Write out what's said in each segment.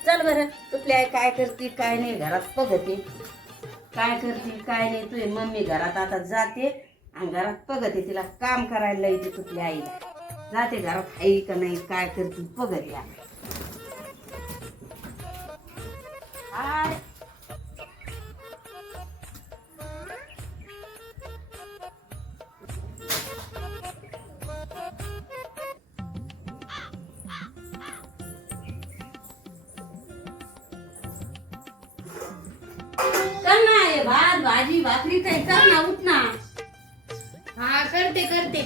चल बरं तुपल्या आई काय करते काय नाही घरात बघते. काय करते काय नाही तुझी मम्मी घरात आता जाते आणि घरात बघते तिला काम करायला येते तुपल्या आईला जाते घरात आई का नाही काय करते बघते या कर ना हे भात भाजी भाकरी काही कर ना उठ ना. हा करते करते.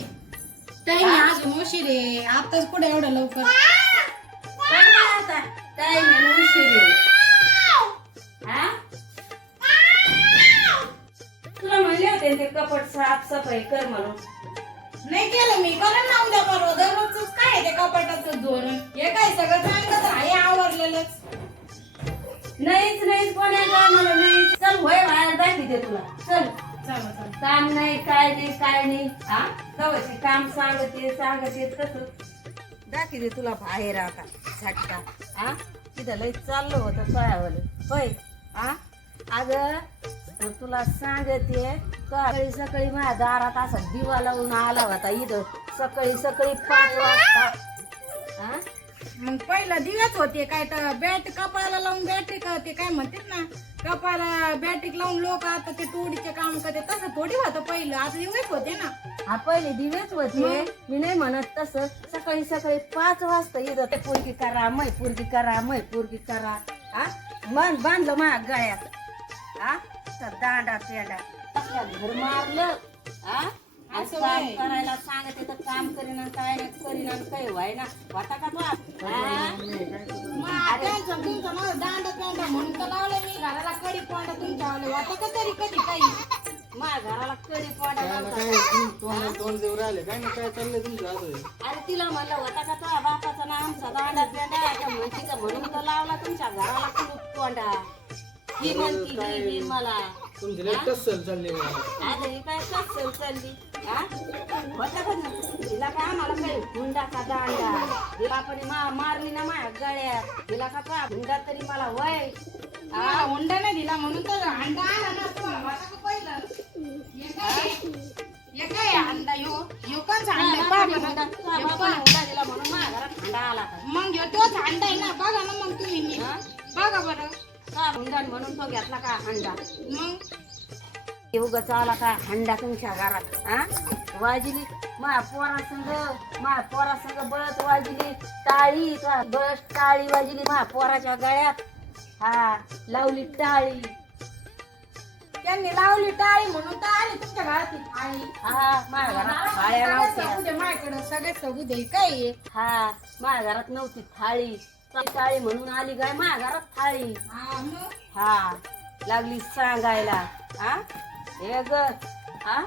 टाइम अजून उशीर आहे. आताच कुठे एवढं लवकर. कर ना आता. उशीर आहे. हा? तुला म्हणले होते ते कपड साफसफाई कर म्हणून. नाही केलं मी. करेन ना दाखवते तुला. चल. चला चला काम नाही काय नाही काय नाही. हा? कवचे काम सांगते सांगते कसं दाखवते तुला बाहेर आता झटका. हा? तिथं लय चाललं होतं तळ्यावर होय? हा? अगं तुला सांगते सकाळी सकाळी माझ्या दारात असा दिवा लावून आला होता इथं. सकाळी सकाळी पाच वाजता. हा? मग पहिला दिव्याच होते काय तर बॅट कपाळाला लावून बॅटरी का ते काय म्हणतात ना? कपाळाला बॅटरी लावून लोक आता ते टोडीचे काम करते तसं थोडी होतं पहिलं. आता दिवस होते ना? हा पहिले दिवेच होते. मी नाही म्हणत तसं. सकाळी सकाळी पाच वाजता येत होते. पोरगी करा मै पोरगी करा मै पोरगी करा. हा? मन बांधलं माझ्या गळ्यात. हा? तर दांडा पेंडा. मारलं? हा? असं काम. करायला सांगते तर काम करीना काय नाही करीना काही व्हाय ना. वाटा का तो दांडा म्हणून तर लावलं मी. घराला कडी पोंडा तुमच्या वाटत का तरी कधी काही? माझ्या घराला कडी पडा तोंड देऊ राहिले. काय ना काय चाललंय तुमचं असं अरे तिला म्हणलं होता का तुझ्या बापाचा ना आमचा दांडा पेंडा त्या म्हणती का म्हणून तर लावला तुमच्या घराला कुलूप तोंडा. ही म्हणती मला. तुमची चालली मला आता ही काय कसं चालली हा? होता का ना? तिला काय आम्हाला काही हुंडा का दांडा? ही बापाने मा मारली ना माझ्या गळ्यात. तिला का हुंडा तरी मला वय हा? हुंडा नाही दिला म्हणून तर अंडा आला ना तुम्हाला वाटा का पहिलं. हे काय हे काय आहे अंडा यो यो कोणचा अंडा आहे? पहा बरं. हुंडा हे दिला म्हणून माझ्या घरात हुंडा आला का? मग ह्यो तोच अंडा आहे ना? बघा ना मग तुम्ही नीट. हा? बघा बरं. का हुंडा म्हणून तो घेतला का हंडा का तुमच्या घरात हा वाजली माझ्या पोरासंग माझ्या पोरासंग बळत वाजली टाळी का बळत टाळी वाजली माझ्या पोराच्या गळ्यात हा लावली टाळी त्यांनी लावली टाळी म्हणून तर आली तुमच्या घरात ही थाळी हा माझ्या घरात थाळ्या नव्हत्या माझ्याकडं सगळ्यात सगू दे काय? हा माझ्या घरात नव्हती थाळी टाळी म्हणून आली काय माझ्या घरात थाळी. हा हा लागली सांगायला. हा? हे ग हा?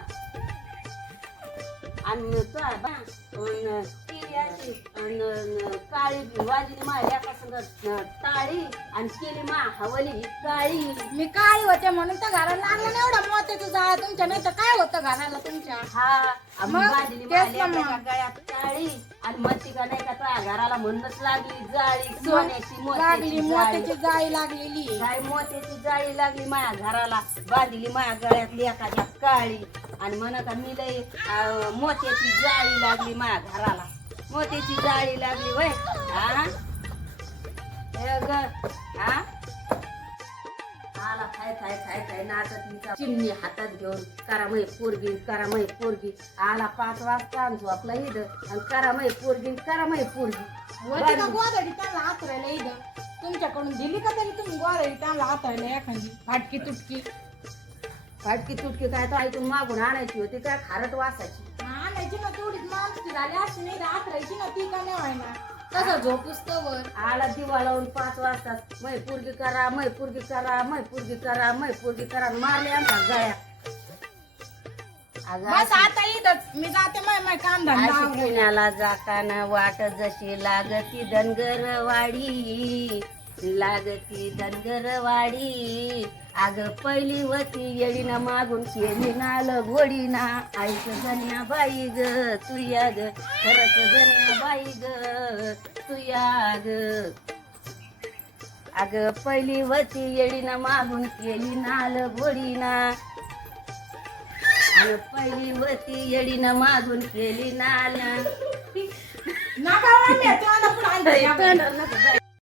आणि काळी वाजली माझ्या टाळी आणि केली मा हवली काळी. मी काळी होते म्हणून तर घराला लागलं नाही एवढा जाळ तुमच्या नाही तर काय होतं घराला तुमच्या? हा मग तेच मग. एका गळ्यात टाळी आणि मती का नाही का तुझ्या घराला म्हणूनच लागली जाळी सोन्याची लागली मोत्याची जाळी. मोत्याची जाळी लागलेली. काय मोत्याची जाळी लागली माझ्या घराला. बांधली माझ्या गळ्यातली एखाद्या काळी. आणि म्हणत मी लय अं, मोत्याची जाळी लागली माझ्या घराला. मोत्याची जाळी लागली वय. हा हे ग हा आला खाय खाय खाय खाय नाचत तिचा चिमणी हातात घेऊन करा मै पोरगी करा मै पोरगी. आला पाच वाजता आणि झोपला इथं. आणि करा मै पोरगी करा मै पोरगी. होती का गोदडी त्यांना हातरायला इथं? तुमच्याकडून दिली का तरी तुम्ही गोदडी त्यांना हातायला एखादी? फाटकी तुटकी? फाटकी तुटकी काय तर ऐकून मागून आणायची होती काय खारट वासाची आणायची ना तेवढीच माणूस झाली अशी नाही हातरायची ना ती का नाही व्हायना तसं झोपूस तवर आला दिवा लावून पाच वाजता मै पुरगी करा मै पुरगी करा मै पुरगी करा मै पुरगी करा मारले आमच्या गळ्या अगं बस आता इथंच मी जाते माय माय काम धंदा अशी आवरायला. पुण्याला जाताना वाट जशी लागती धनगर वाडी लागती धनगरवाडी. अग पहिली वती येळीना मागून केली नाल घोडीना आईच जन्या बाई ग तू या ग खरंच जन्या बाई ग तू या ग अग पहिली वती येळीना मागून केली नाल घोडीना अग पहिली वती येळीनं मागून केली नाल.